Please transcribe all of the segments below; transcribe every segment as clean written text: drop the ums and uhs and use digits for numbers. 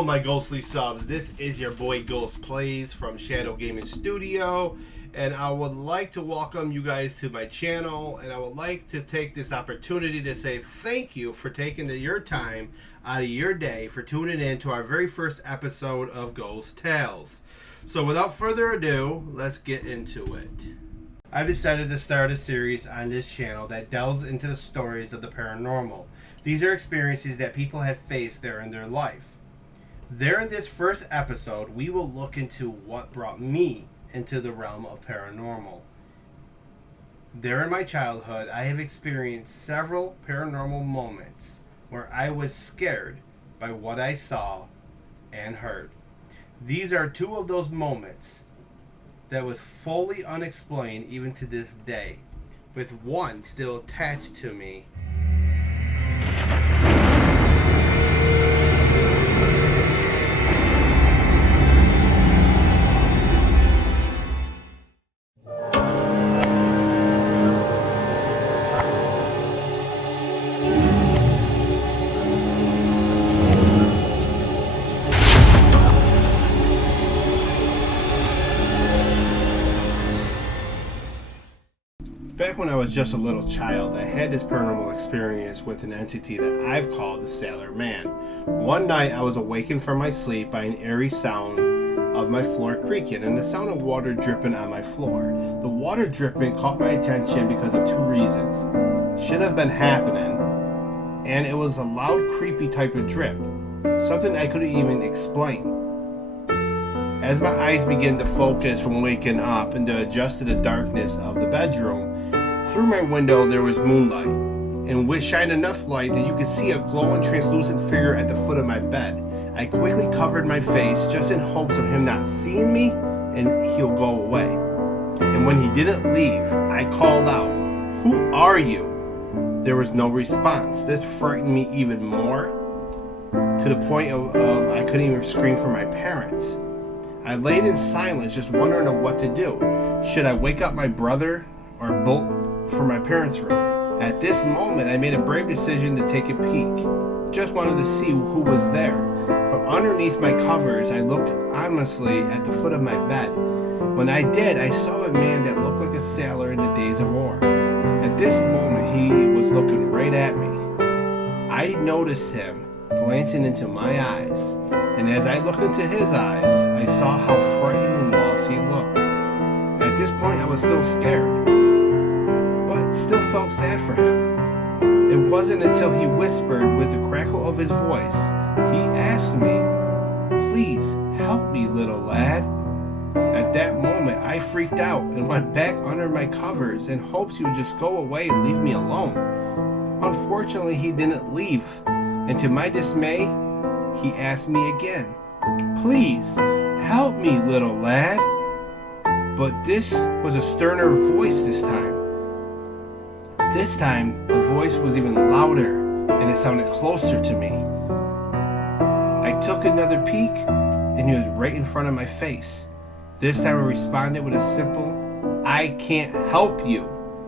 Hello, my ghostly subs. This is your boy GhostPlayz from Shadow Gaming Studio, and I would like to welcome you guys to my channel, and I would like to take this opportunity to say thank you for taking your time out of your day for tuning in to our very first episode of Ghost Tales. So without further ado, let's get into it. I've decided to start a series on this channel that delves into the stories of the paranormal. These are experiences that people have faced there in their life. There in this first episode, we will look into what brought me into the realm of paranormal. There in my childhood, I have experienced several paranormal moments where I was scared by what I saw and heard. These are two of those moments that was fully unexplained even to this day, with one still attached to me. Back when I was just a little child, I had this paranormal experience with an entity that I've called the Sailor Man. One night I was awakened from my sleep by an eerie sound of my floor creaking and the sound of water dripping on my floor. The water dripping caught my attention because of two reasons. Shouldn't have been happening, and it was a loud, creepy type of drip. Something I couldn't even explain. As my eyes began to focus from waking up and to adjust to the darkness of the bedroom, through my window there was moonlight, in which shined enough light that you could see a glowing translucent figure at the foot of my bed. I quickly covered my face just in hopes of him not seeing me and he'll go away. And when he didn't leave, I called out, "Who are you?" There was no response. This frightened me even more, to the point of I couldn't even scream for my parents. I laid in silence, just wondering what to do. Should I wake up my brother or bolt for my parents' room? At this moment, I made a brave decision to take a peek. Just wanted to see who was there. From underneath my covers, I looked ominously at the foot of my bed. When I did, I saw a man that looked like a sailor in the days of war. At this moment, he was looking right at me. I noticed him glancing into my eyes, and as I looked into his eyes, I saw how frightened and lost he looked. At this point, I was still scared, but still felt sad for him. It wasn't until he whispered with the crackle of his voice, he asked me, "Please help me, little lad." At that moment, I freaked out and went back under my covers in hopes he would just go away and leave me alone. Unfortunately, he didn't leave. And to my dismay, he asked me again, "Please, help me, little lad." But this was a sterner voice this time. This time, the voice was even louder, and it sounded closer to me. I took another peek, and he was right in front of my face. This time I responded with a simple, "I can't help you."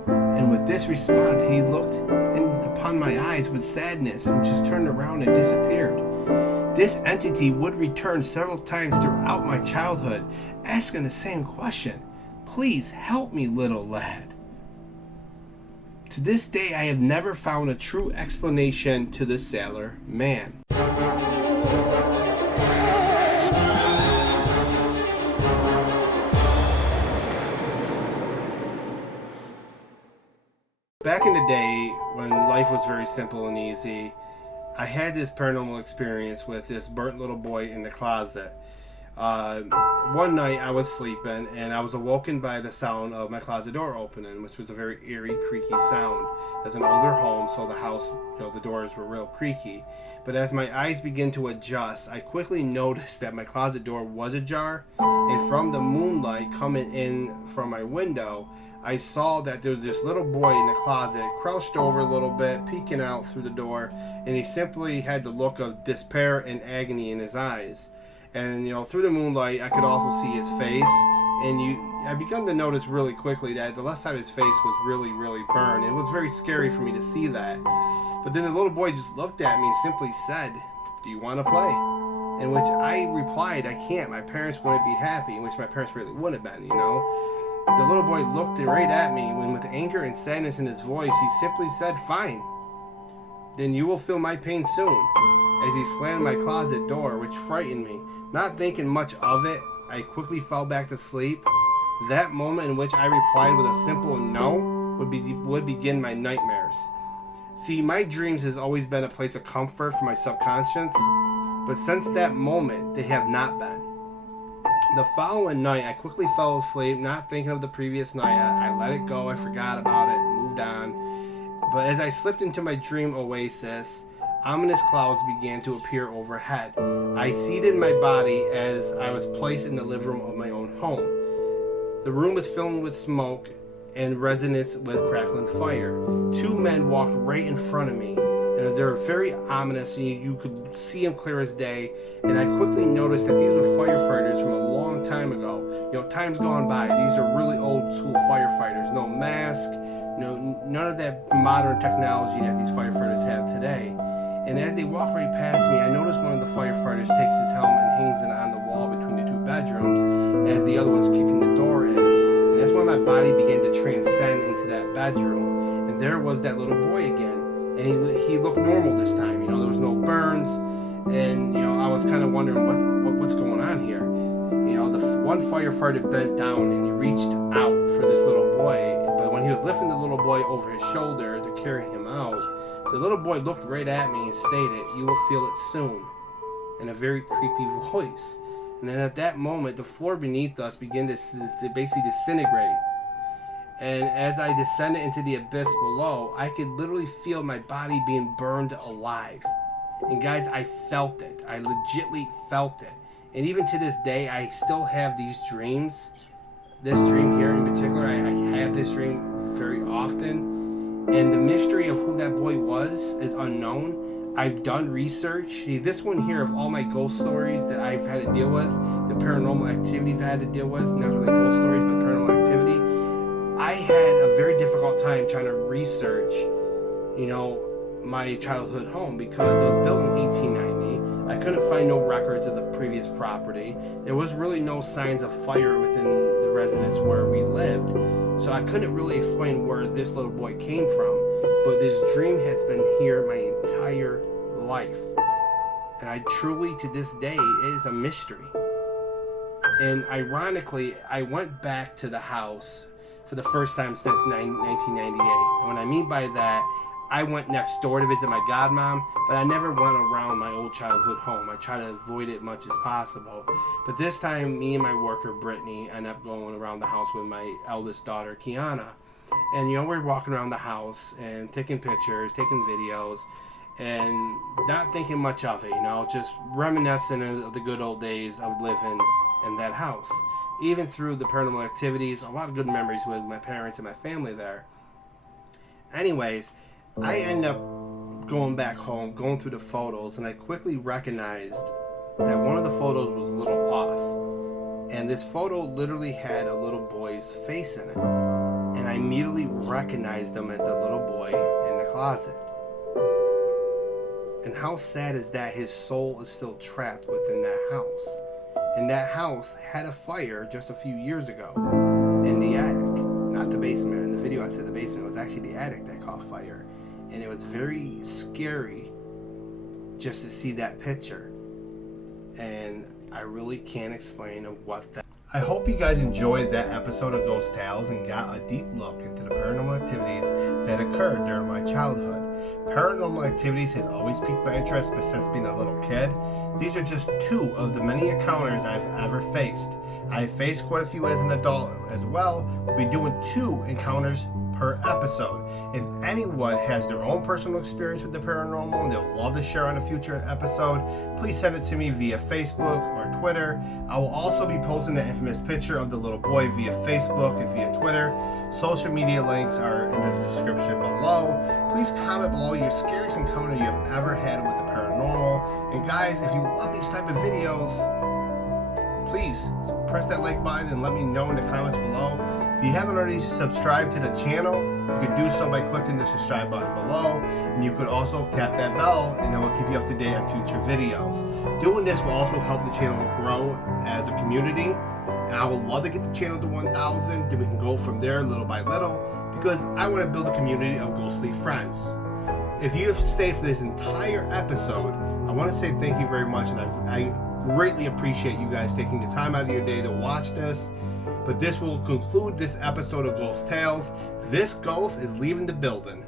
And with this response, he looked upon my eyes with sadness and just turned around and disappeared. This entity would return several times throughout my childhood, asking the same question, "Please help me, little lad." To this day, I have never found a true explanation to the Sailor Man. Back in the day, when life was very simple and easy, I had this paranormal experience with this burnt little boy in the closet. One night I was sleeping and I was awoken by the sound of my closet door opening, which was a very eerie, creaky sound. As an older home, so the house, the doors were real creaky. But as my eyes began to adjust, I quickly noticed that my closet door was ajar, and from the moonlight coming in from my window, I saw that there was this little boy in the closet, crouched over a little bit, peeking out through the door, and he simply had the look of despair and agony in his eyes. And through the moonlight, I could also see his face, and I began to notice really quickly that the left side of his face was really, really burned. It was very scary for me to see that. But then the little boy just looked at me and simply said, "Do you want to play?" In which I replied, I can't. My parents wouldn't be happy, in which my parents really wouldn't have been, you know. The little boy looked right at me when, with anger and sadness in his voice, he simply said, "Fine. Then you will feel my pain soon," as he slammed my closet door, which frightened me. Not thinking much of it, I quickly fell back to sleep. That moment in which I replied with a simple no would begin my nightmares. See, my dreams has always been a place of comfort for my subconscious, but since that moment, they have not been. The following night, I quickly fell asleep, not thinking of the previous night. I let it go, I forgot about it, moved on. But as I slipped into my dream oasis, ominous clouds began to appear overhead. I seated my body as I was placed in the living room of my own home. The room was filled with smoke and resonance with crackling fire. Two men walked right in front of me, and they were very ominous, and you could see them clear as day. And I quickly noticed that these were firefighters from a long time ago. You know, time's gone by. These are really old school firefighters. No mask, none of that modern technology that these firefighters have today. And as they walked right past me, I noticed one of the firefighters takes his helmet and hangs it on the wall between the two bedrooms as the other one's kicking the door in. And that's when my body began to transcend into that bedroom. And there was that little boy again. And he looked normal this time. You know, there was no burns. And, I was kind of wondering what's going on here. The one firefighter bent down and he reached out for this little boy. But when he was lifting the little boy over his shoulder to carry him out, the little boy looked right at me and stated, "You will feel it soon," in a very creepy voice. And then at that moment, the floor beneath us began to basically disintegrate. And as I descended into the abyss below, I could literally feel my body being burned alive. And guys, I felt it. I legitimately felt it. And even to this day, I still have these dreams. This dream here in particular, I have this dream very often. And the mystery of who that boy was is unknown. I've done research. See, this one here of all my ghost stories that I've had to deal with, the paranormal activities I had to deal with, not really ghost stories, but paranormal activity, I had a very difficult time trying to research, my childhood home because it was built in 1890. I couldn't find no records of the previous property. There was really no signs of fire within the residence where we lived. So I couldn't really explain where this little boy came from. But this dream has been here my entire life. And I truly, to this day, it is a mystery. And ironically, I went back to the house for the first time since 1998. And what I mean by that, I went next door to visit my godmom, but I never went around my old childhood home. I try to avoid it much as possible. But this time, me and my worker, Brittany, ended up going around the house with my eldest daughter, Kiana. And, we're walking around the house and taking pictures, taking videos, and not thinking much of it, just reminiscing of the good old days of living in that house. Even through the paranormal activities, a lot of good memories with my parents and my family there. Anyways, I end up going back home, going through the photos, and I quickly recognized that one of the photos was a little off. And this photo literally had a little boy's face in it. And I immediately recognized him as the little boy in the closet. And how sad is that his soul is still trapped within that house. And that house had a fire just a few years ago in the attic, not the basement. In the video I said the basement, was actually the attic that caught fire. And it was very scary just to see that picture. And I really can't explain what that. I hope you guys enjoyed that episode of Ghost Tales and got a deep look into the paranormal activities that occurred during my childhood. Paranormal activities has always piqued my interest, but since being a little kid, these are just two of the many encounters I've ever faced. I've faced quite a few as an adult as well. We'll be doing 2 encounters per episode. If anyone has their own personal experience with the paranormal and they'll love to share on a future episode, please send it to me via Facebook or Twitter. I will also be posting the infamous picture of the little boy via Facebook and via Twitter. Social media links are in the description below. Please comment below your scariest encounter you have ever had with the paranormal. And guys, if you love these type of videos, please press that like button and let me know in the comments below. If If you haven't already subscribed to the channel, you can do so by clicking the subscribe button below, and you could also tap that bell and it will keep you up to date on future videos. Doing this will also help the channel grow as a community, and I would love to get the channel to 1,000, then we can go from there little by little, because I want to build a community of ghostly friends. If you have stayed for this entire episode, I want to say thank you very much, and I greatly appreciate you guys taking the time out of your day to watch this. But this will conclude this episode of Ghost Tales. This ghost is leaving the building.